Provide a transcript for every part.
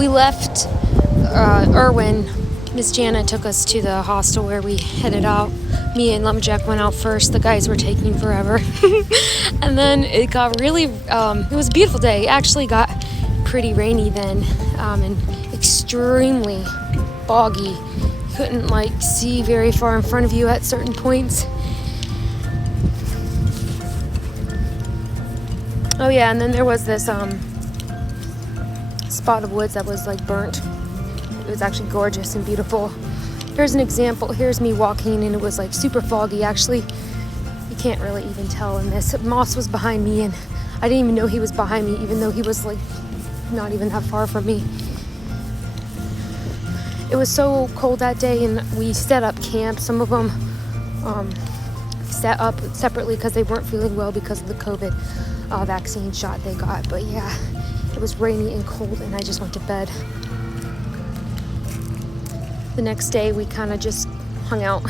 we left Irwin. Miss Jana took us to the hostel where we headed out. Me and Lumberjack went out first. The guys were taking forever. And then it got really, it was a beautiful day. It actually got pretty rainy then, and extremely foggy. You couldn't like see very far in front of you at certain points. Oh yeah, and then there was this spot of woods that was like burnt. It was actually gorgeous and beautiful. Here's an example. Here's me walking and it was like super foggy. Actually, you can't really even tell in this. Moss was behind me and I didn't even know he was behind me, even though he was like not even that far from me. It was so cold that day and we set up camp. Some of them set up separately because they weren't feeling well because of the COVID vaccine shot they got. But yeah, it was rainy and cold and I just went to bed. The next day we kind of just hung out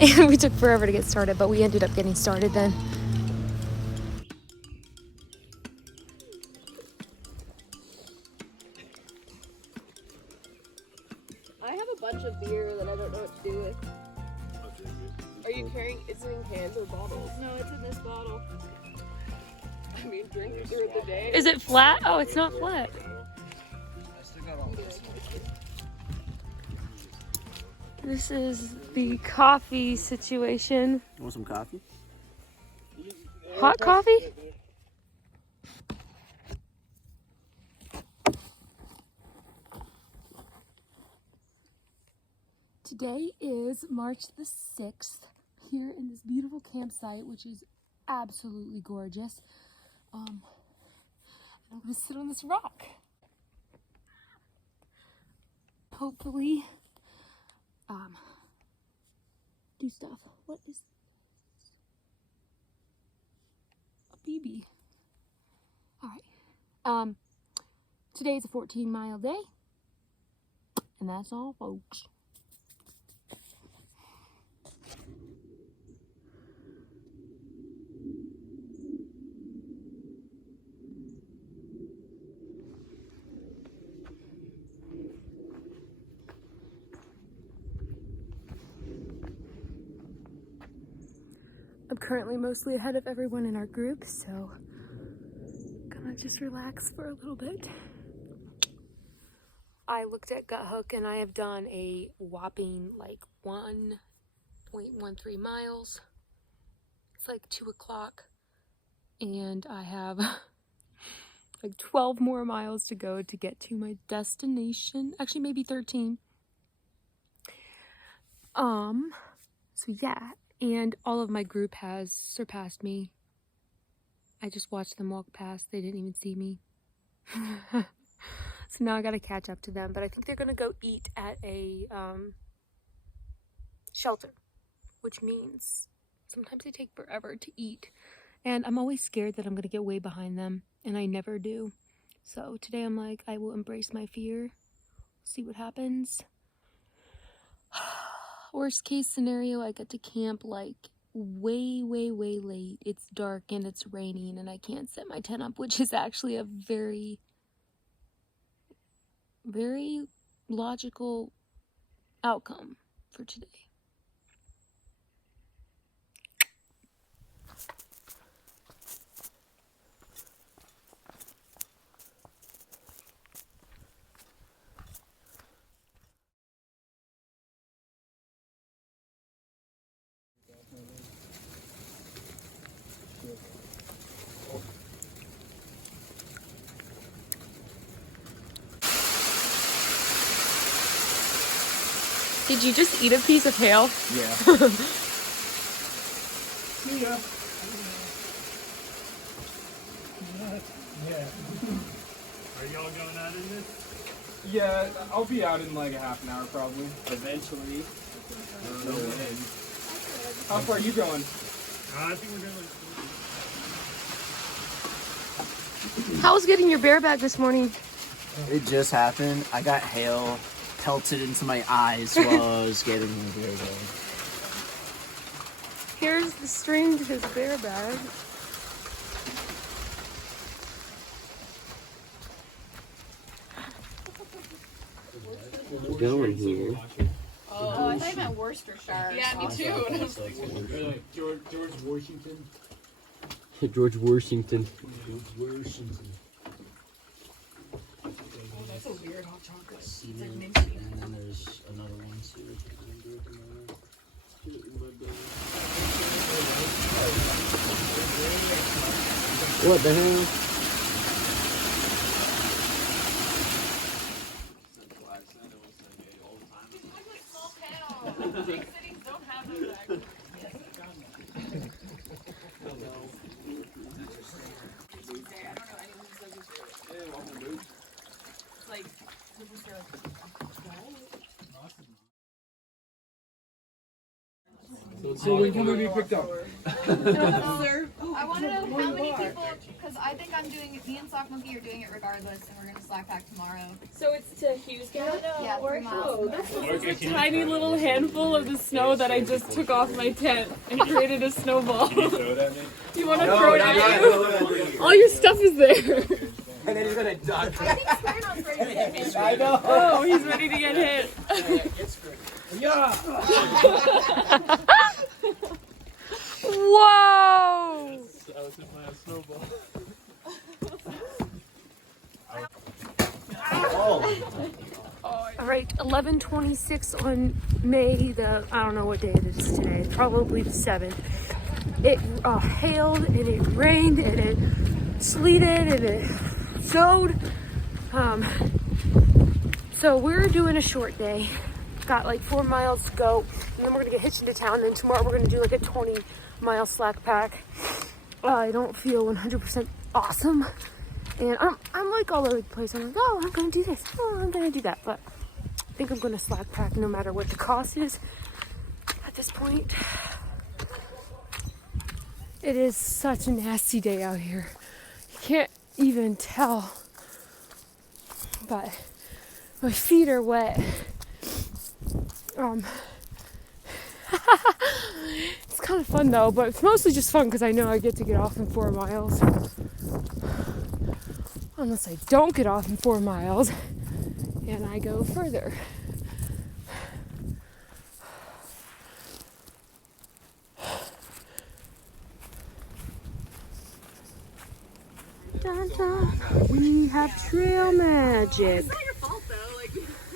and we took forever to get started, but we ended up getting started then. I have a bunch of beer that I don't know what to do with. Are you carrying, is it in cans or bottles? No, it's in this bottle. I mean, drink it through the day. Is it flat? Oh, it's not flat. This is the coffee situation. You want some coffee? Hot coffee? Today is March the 6th here in this beautiful campsite, which is absolutely gorgeous. I'm gonna sit on this rock. Hopefully, do stuff. What is a BB? All right. Today is a 14-mile day, and that's all, folks. I'm currently mostly ahead of everyone in our group, so I'm gonna just relax for a little bit. I looked at Gut Hook and I have done a whopping like 1.13 miles. It's like 2 o'clock and I have like 12 more miles to go to get to my destination. Actually, maybe 13. So yeah. And all of my group has surpassed me. I just watched them walk past. They didn't even see me. So now I gotta catch up to them. But I think they're gonna go eat at a shelter, which means sometimes they take forever to eat. And I'm always scared that I'm gonna get way behind them, and I never do. So today I'm like, I will embrace my fear, see what happens. Worst case scenario, I get to camp like way late. It's dark and it's raining and I can't set my tent up, which is actually a very logical outcome for today. Did you just eat a piece of hail? Yeah. See ya. Yeah. Are y'all going out in this? Yeah, I'll be out in like a half an hour probably. Eventually. I don't know when. How far are you going? I think we're going. How was getting your bear bag this morning? It just happened. I got hail pelted into my eyes while I was getting the beer bag. Here's the string to his bear bag. going here. Oh, I thought you meant Worcestershire. Yeah, me too. George Washington. George Washington. That's a weird hot chocolate. It's like And minty. then there's another one too. What the hell? Big cities don't have those actually. Tuesday, I don't know anyone who says it's like So when can we be picked up? I want to know how many people, because I think I'm doing it, me and Sock Monkey are doing it regardless, and we're going to slack pack tomorrow. So it's to Hughes, Canada? Yeah, 3 miles. That's a tiny little handful of the snow that I just took off my tent and created a snowball. You want to throw it at you? All your stuff is there. And then he's gonna duck. I think Smirnoff's ready to get hit. I know. Oh, he's ready to get hit. Yeah. Whoa! I was just playing a snowball. All right, 11:26 on May the, I don't know what day it is today, probably the 7th. It hailed and it rained and it sleeted and it snowed. So we're doing a short day. Got like 4 miles to go, and then we're gonna get hitched into town. And then tomorrow we're gonna do like a 20-mile slack pack. I don't feel 100% awesome, and I'm like all over the place. I'm like, oh, I'm gonna do this, oh, I'm gonna do that, but I think I'm gonna slack pack no matter what the cost is at this point. It is such a nasty day out here. You can't even tell, but my feet are wet. It's kind of fun though, but it's mostly just fun because I know I get to get off in 4 miles. Unless I don't get off in 4 miles and I go further. Dun, dun. We have trail magic. It's not your fault though. Like,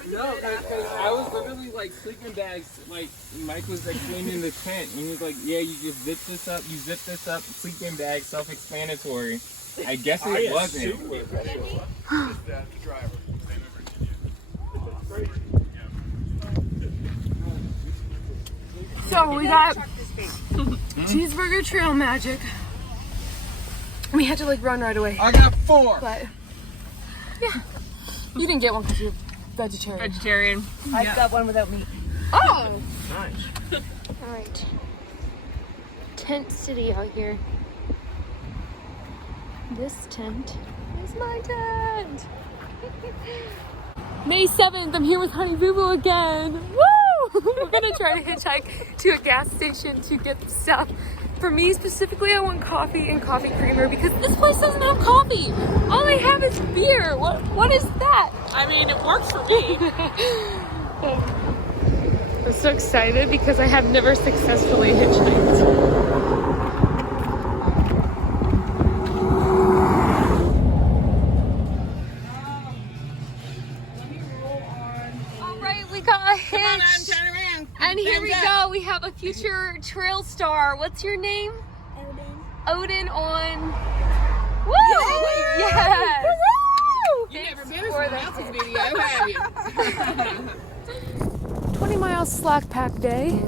No, because I was literally like sleeping bags. Like Mike was like cleaning the tent, and he was like, "Yeah, you just zip this up. You zip this up. Sleeping bag, self-explanatory." I guess it wasn't. So we got cheeseburger trail magic. We had to like run right away. I got 4. But yeah, you didn't get one because you're vegetarian. vegetarian. I got one without meat. Oh! Nice. Alright. Tent city out here. This tent is my tent. May 7th, I'm here with Honey Boo Boo again. Woo! We're gonna try to hitchhike to a gas station to get stuff. For me specifically, I want coffee and coffee creamer because this place doesn't have coffee. All they have is beer. What is that? I mean, it works for me. I'm so excited because I have never successfully hitchhiked. All right, we got a hitch. Come on, turn around. And here we go. We have a future trail star. What's your name? Odin on. Woo! Yes! Woo! You never been in someone else's video, have you? 20-mile slack pack day.